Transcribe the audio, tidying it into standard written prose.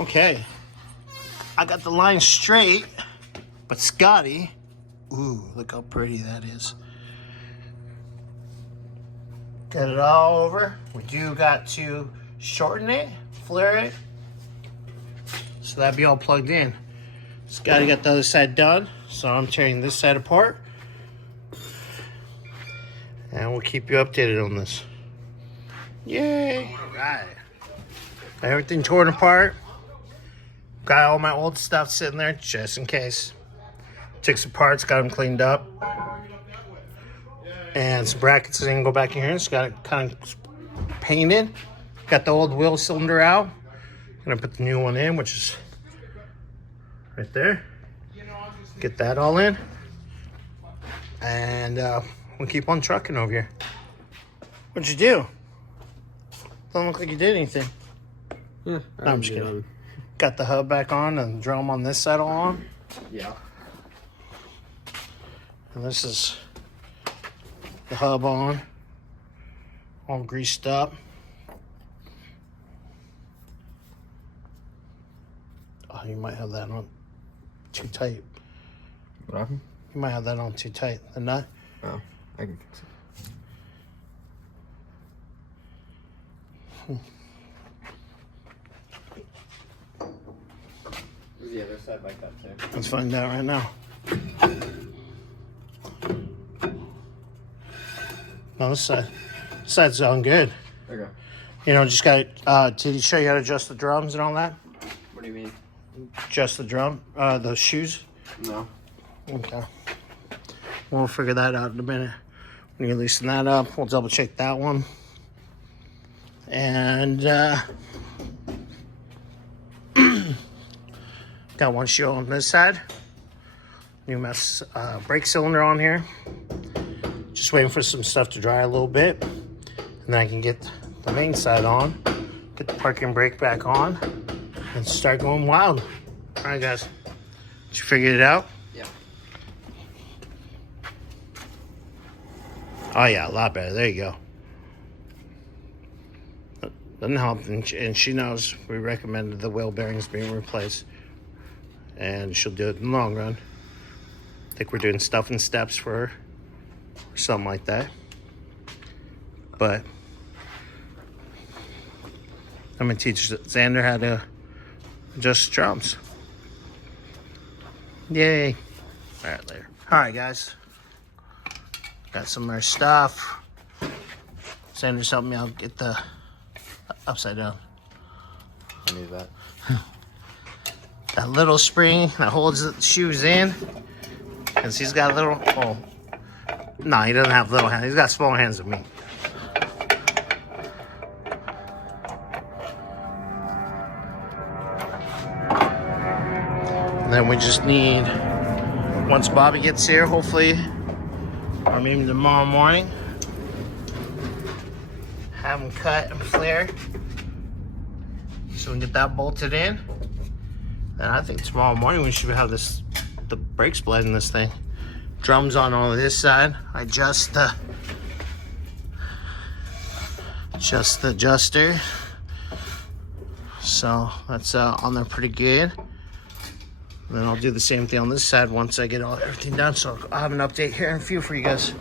Okay, I got the line straight, but Scotty, ooh, look how pretty that is. Get it all over. We do got to shorten it, flare it, so that'd be all plugged in. Scotty got the other side done, so I'm tearing this side apart. And we'll keep you updated on this. Yay! All right. Everything torn apart. Got all my old stuff sitting there just in case. Took some parts, got them cleaned up. And some brackets that didn't go back in here. Just got it kind of painted. Got the old wheel cylinder out. Gonna put the new one in, which is right there. Get that all in. And we'll keep on trucking over here. What'd you do? Don't look like you did anything. Yeah, No, I'm just kidding. Got the hub back on and the drum on this side all on. Yeah. And this is the hub on. All greased up. Oh, you might have that on too tight. What happened? You might have that on too tight. The nut. Oh, I can fix it. Where's the other side like that too? Let's find out right now. No, this side. This side's sound good. There you go. You know, just got to show you how to adjust the drums and all that. What do you mean? Adjust the drum, the shoes. No. Okay. We'll figure that out in a minute. When you loosen that up, we'll double check that one. And got one shoe on this side. New mess brake cylinder on here. Just waiting for some stuff to dry a little bit. And then I can get the main side on. Get the parking brake back on. And start going wild. All right, guys. Did you figure it out? Yeah. Oh, yeah, a lot better. There you go. Doesn't help, and she knows we recommended the wheel bearings being replaced. And she'll do it in the long run. I think we're doing stuff in steps for her. Or something like that. But I'm going to teach Xander how to adjust drums. Yay. All right, later. All right, guys. Got some more stuff. Xander's helping me out get the upside down. I need that. That little spring that holds the shoes in. Because he's got a little, oh. No, he doesn't have little hands. He's got smaller hands than me. And then we just need, once Bobby gets here, hopefully, or maybe tomorrow morning, have him cut and flare so we can get that bolted in. And I think tomorrow morning we should have this, the brakes bled in this thing. Drums on this side. I adjust the adjuster. So that's on there pretty good. And then I'll do the same thing on this side once I get everything done. So I'll have an update here in a few for you guys.